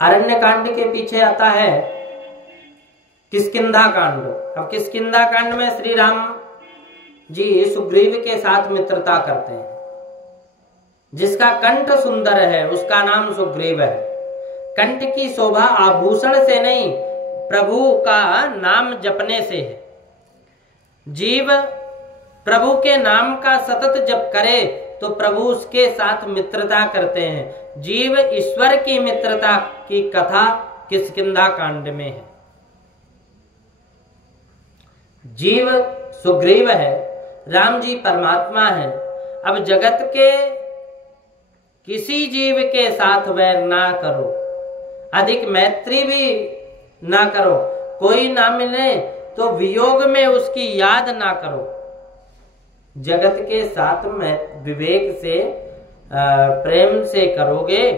अरण्य कांड के पीछे आता है किष्किंधा कांड। अब किष्किंधा कांड में श्री राम जी सुग्रीव के साथ मित्रता करते हैं। जिसका कंठ सुंदर है उसका नाम सुग्रीव है। कंठ की शोभा आभूषण से नहीं, प्रभु का नाम जपने से है। जीव प्रभु के नाम का सतत जप करे तो प्रभु उसके साथ मित्रता करते हैं। जीव ईश्वर की मित्रता की कथा किष्किंधा कांड में है। जीव सुग्रीव है, राम जी परमात्मा है। अब जगत के किसी जीव के साथ वैर ना करो, अधिक मैत्री भी ना करो। कोई ना मिले तो वियोग में उसकी याद ना करो। जगत के साथ में विवेक से प्रेम से करोगे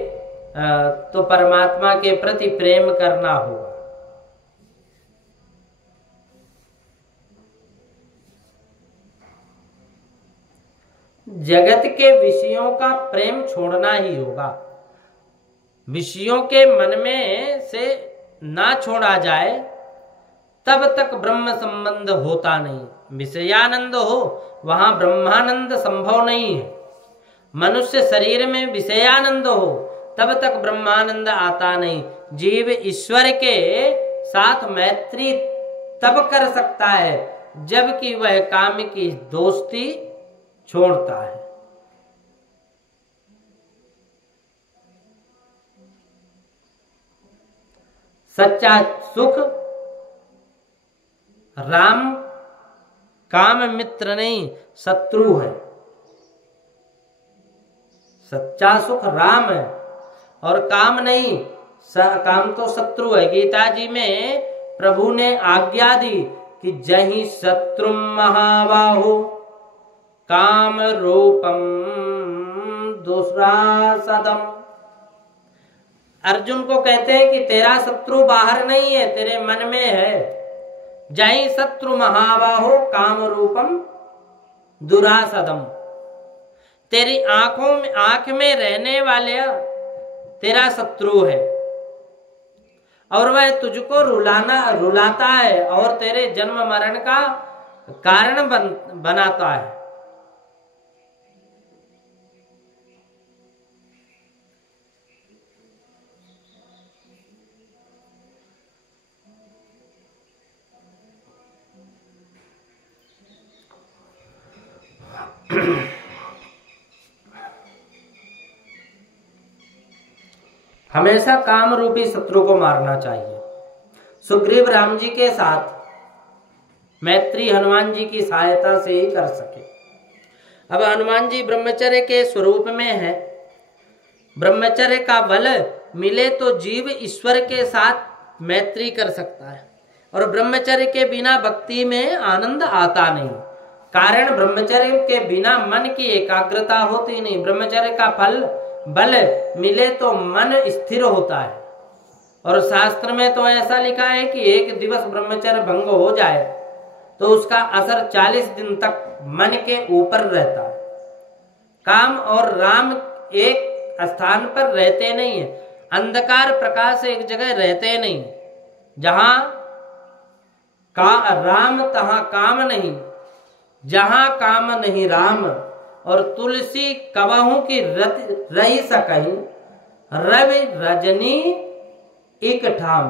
तो परमात्मा के प्रति प्रेम करना होगा। जगत के विषयों का प्रेम छोड़ना ही होगा। विषयों के मन में से ना छोड़ा जाए तब तक ब्रह्म संबंध होता नहीं। विषयानंद हो वहां ब्रह्मानंद संभव नहीं है। मनुष्य शरीर में विषयानंद हो तब तक ब्रह्मानंद आता नहीं। जीव ईश्वर के साथ मैत्री तब कर सकता है जबकि वह काम की दोस्ती छोड़ता है। सच्चा सुख राम काम मित्र नहीं शत्रु है। सच्चा सुख राम है और काम नहीं, काम तो शत्रु है। गीता जी में प्रभु ने आज्ञा दी कि जहि शत्रु महाबाहो काम रूपम दुस्रासदम। अर्जुन को कहते हैं कि तेरा शत्रु बाहर नहीं है, तेरे मन में है। जय शत्रु महाबाहो काम रूपम दुरासदम। तेरी आंखों में, आंख में रहने वाले तेरा शत्रु है और वह तुझको रुलाता है और तेरे जन्म मरण का कारण बनाता है। हमेशा काम रूपी शत्रु को मारना चाहिए। सुग्रीव राम जी के साथ मैत्री हनुमान जी की सहायता से ही कर सके। अब हनुमान जी ब्रह्मचर्य के स्वरूप में है। ब्रह्मचर्य का बल मिले तो जीव ईश्वर के साथ मैत्री कर सकता है और ब्रह्मचर्य के बिना भक्ति में आनंद आता नहीं। कारण ब्रह्मचर्य के बिना मन की एकाग्रता होती नहीं। ब्रह्मचर्य का फल बल मिले तो मन स्थिर होता है और शास्त्र में तो ऐसा लिखा है कि एक दिवस ब्रह्मचर्य भंग हो जाए तो उसका असर 40 दिन तक मन के ऊपर रहता है। काम और राम एक स्थान पर रहते नहीं है। अंधकार प्रकाश एक जगह रहते नहीं। जहां का राम तहां काम नहीं, जहां काम नहीं राम। और तुलसी कबहू की रही सकही, रवि रजनी एक ठाम।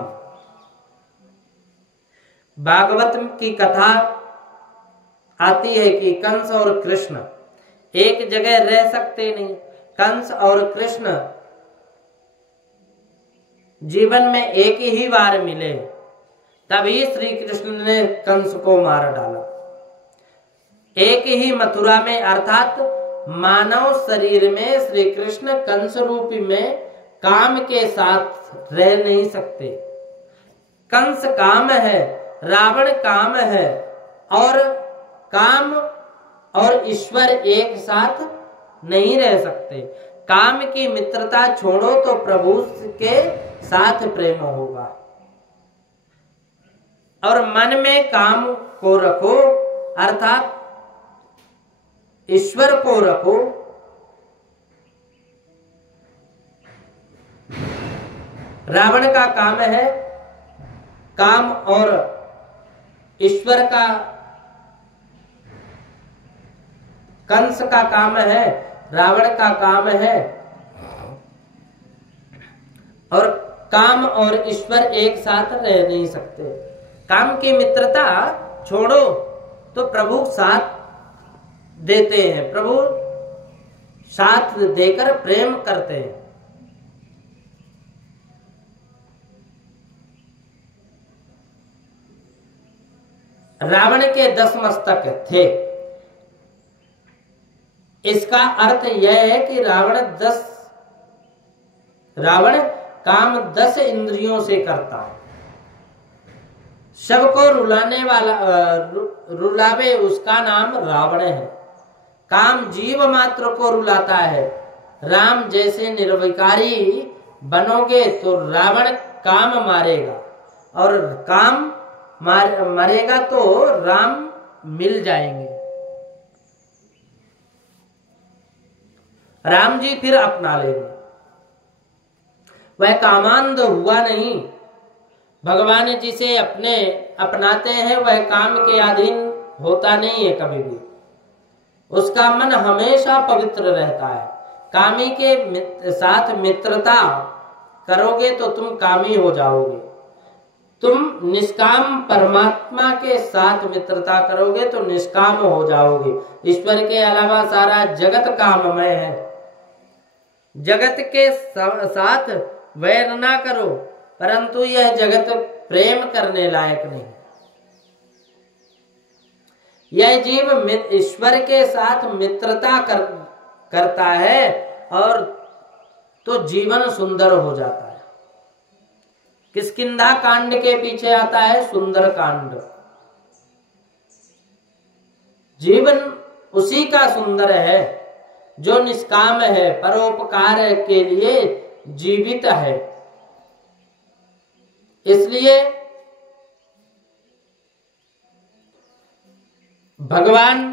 भागवत की कथा आती है कि कंस और कृष्ण एक जगह रह सकते नहीं। कंस और कृष्ण जीवन में एक ही बार मिले, तभी श्री कृष्ण ने कंस को मार डाला। एक ही मथुरा में अर्थात मानव शरीर में श्री कृष्ण कंस रूपी में काम के साथ रह नहीं सकते। कंस काम है, रावण काम है और काम और ईश्वर एक साथ नहीं रह सकते। काम की मित्रता छोड़ो तो प्रभु के साथ प्रेम होगा और मन में काम को रखो अर्थात ईश्वर को रखो। रावण का काम है काम और ईश्वर का, कंस का काम है, रावण का काम है, और काम और ईश्वर एक साथ रह नहीं सकते। काम की मित्रता छोड़ो तो प्रभु साथ देते हैं, प्रभु साथ देकर प्रेम करते हैं। रावण के 10 मस्तक थे। इसका अर्थ यह है कि रावण काम 10 इंद्रियों से करता है। सबको रुलाने वाला रुलावे उसका नाम रावण है। काम जीव मात्र को रुलाता है। राम जैसे निर्विकारी बनोगे तो रावण काम मारेगा, और काम मरेगा तो राम मिल जाएंगे। राम जी फिर अपना लेंगे। वह कामांध हुआ नहीं। भगवान जिसे अपनाते हैं वह काम के अधीन होता नहीं है कभी भी। उसका मन हमेशा पवित्र रहता है। कामी के साथ मित्रता करोगे तो तुम कामी हो जाओगे। तुम निष्काम परमात्मा के साथ मित्रता करोगे तो निष्काम हो जाओगे। ईश्वर के अलावा सारा जगत काममय है। जगत के साथ वैर ना करो, परंतु यह जगत प्रेम करने लायक नहीं। यह जीव ईश्वर के साथ मित्रता करता है और तो जीवन सुंदर हो जाता है। किष्किंधा कांड के पीछे आता है सुंदर कांड। जीवन उसी का सुंदर है जो निष्काम है, परोपकार के लिए जीवित है। इसलिए भगवान